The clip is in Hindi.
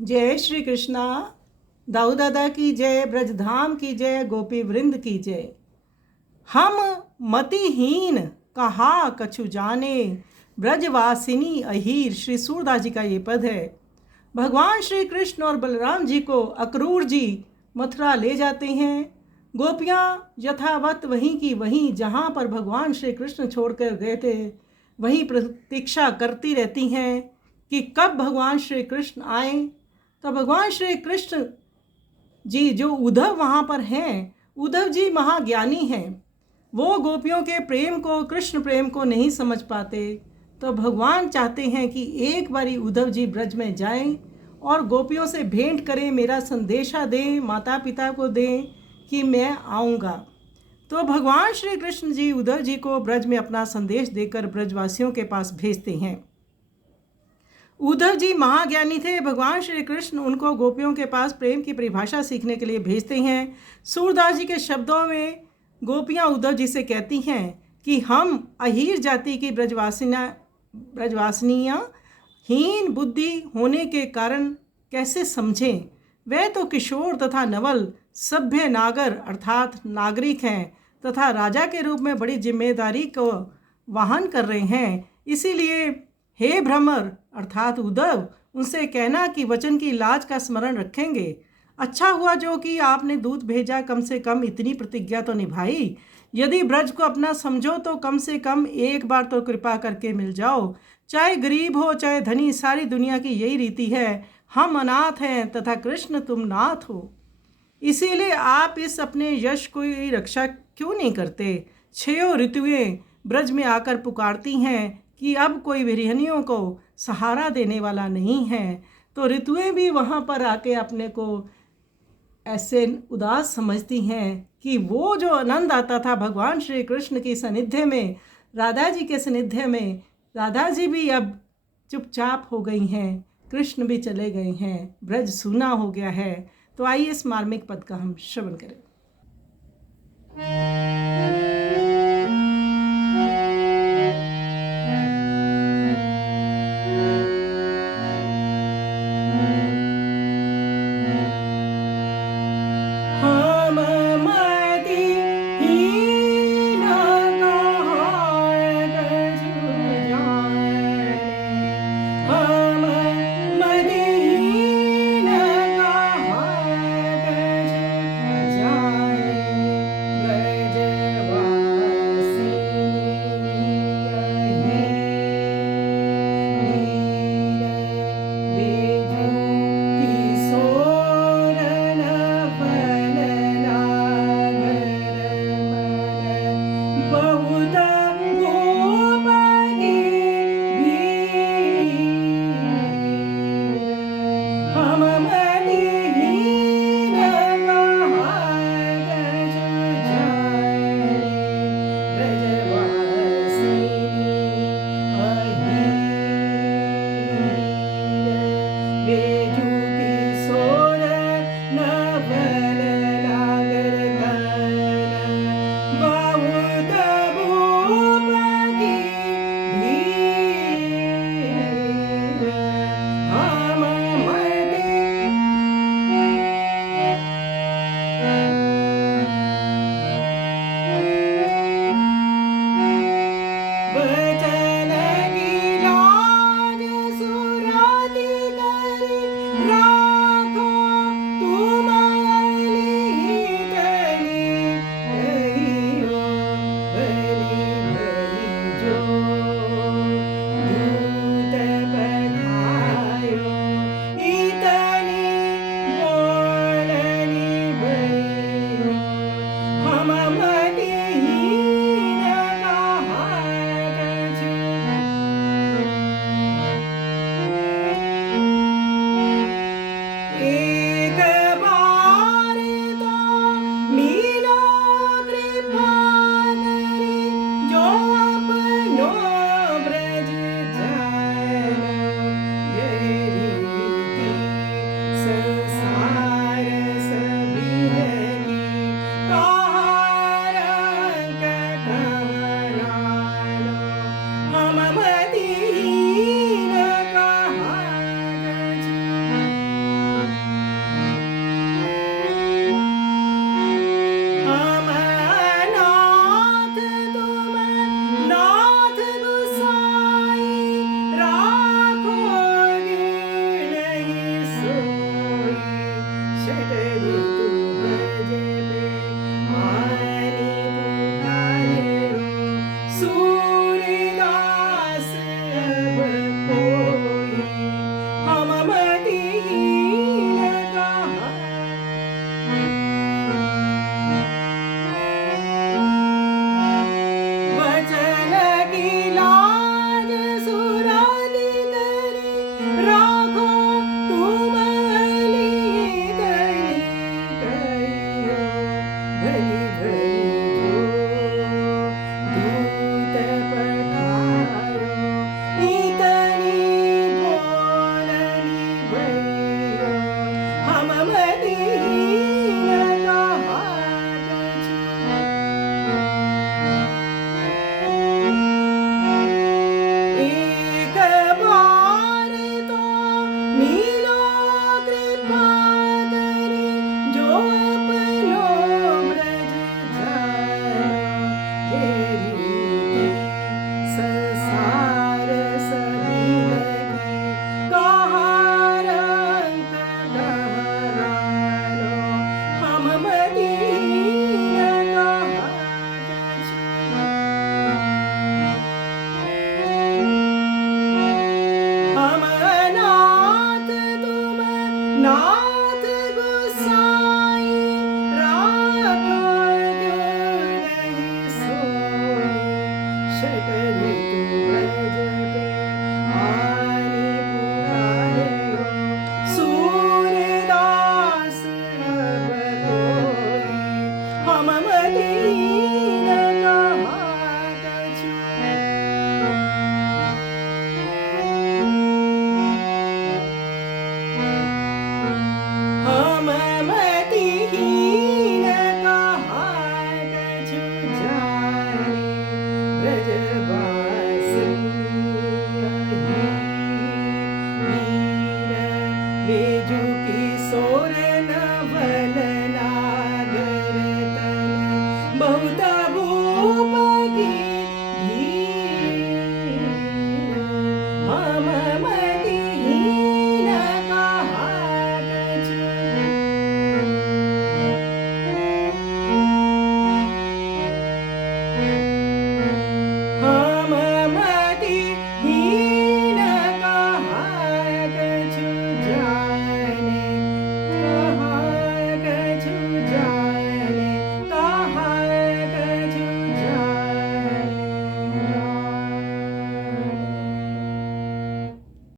जय श्री कृष्णा। दाऊ दादा की जय, ब्रजधाम की जय, गोपी वृंद की जय। हम मतिहीन कहा कछु जाने, ब्रजवासिनी अहीर। श्री सूरदास जी का ये पद है। भगवान श्री कृष्ण और बलराम जी को अक्रूर जी मथुरा ले जाते हैं। गोपियाँ यथावत वहीं की वहीं जहाँ पर भगवान श्री कृष्ण छोड़कर गए थे वहीं प्रतीक्षा करती रहती हैं कि कब भगवान श्री कृष्ण आए। तो भगवान श्री कृष्ण जी जो उद्धव वहाँ पर हैं, उद्धव जी महाज्ञानी हैं। वो गोपियों के प्रेम को, कृष्ण प्रेम को नहीं समझ पाते। तो भगवान चाहते हैं कि एक बारी उद्धव जी ब्रज में जाएं और गोपियों से भेंट करें, मेरा संदेशा दें, माता पिता को दें कि मैं आऊँगा। तो भगवान श्री कृष्ण जी उद्धव जी को ब्रज में अपना संदेश देकर ब्रजवासियों के पास भेजते हैं। उद्धव जी महाज्ञानी थे। भगवान श्री कृष्ण उनको गोपियों के पास प्रेम की परिभाषा सीखने के लिए भेजते हैं। सूरदास जी के शब्दों में गोपियाँ उद्धव जी से कहती हैं कि हम अहीर जाति की ब्रजवासिनियाँ हीन बुद्धि होने के कारण कैसे समझें। वे तो किशोर तथा नवल सभ्य नागर अर्थात नागरिक हैं तथा राजा के रूप में बड़ी जिम्मेदारी को वहन कर रहे हैं। इसीलिए हे भ्रमर अर्थात उद्धव, उनसे कहना कि वचन की लाज का स्मरण रखेंगे। अच्छा हुआ जो कि आपने दूत भेजा, कम से कम इतनी प्रतिज्ञा तो निभाई। यदि ब्रज को अपना समझो तो कम से कम एक बार तो कृपा करके मिल जाओ। चाहे गरीब हो चाहे धनी, सारी दुनिया की यही रीति है। हम अनाथ हैं तथा कृष्ण तुम नाथ हो। इसीलिए आप इस अपने यश की रक्षा क्यों नहीं करते। छयों ऋतुएं ब्रज में आकर पुकारती हैं कि अब कोई विरहिणियों को सहारा देने वाला नहीं है। तो ऋतुएं भी वहाँ पर आके अपने को ऐसे उदास समझती हैं कि वो जो आनंद आता था भगवान श्री कृष्ण की सानिध्य में, राधा जी के सानिध्य में, राधा जी भी अब चुपचाप हो गई हैं, कृष्ण भी चले गए हैं, ब्रज सूना हो गया है। तो आइए इस मार्मिक पद का हम श्रवण करें। मदीन कहा कछु। एक बार तो मिलो कृपा करे, जो अपनो ब्रज जाना। ये रीति संसार सभी लगी, कहाँ रंग गहरालो। हम मदीन कहा कछु। हम अनाथ तुम नाथ गोसाई, राखो क्यों नहीं सोई। षट ऋतु ब्रज पे आनी पुकारे हो, सूरदास अब कोई। हम मदीन कहा कछु। हम मतिहीन कहा कछु जाने, ब्रजवासी हीर बेजु किशोर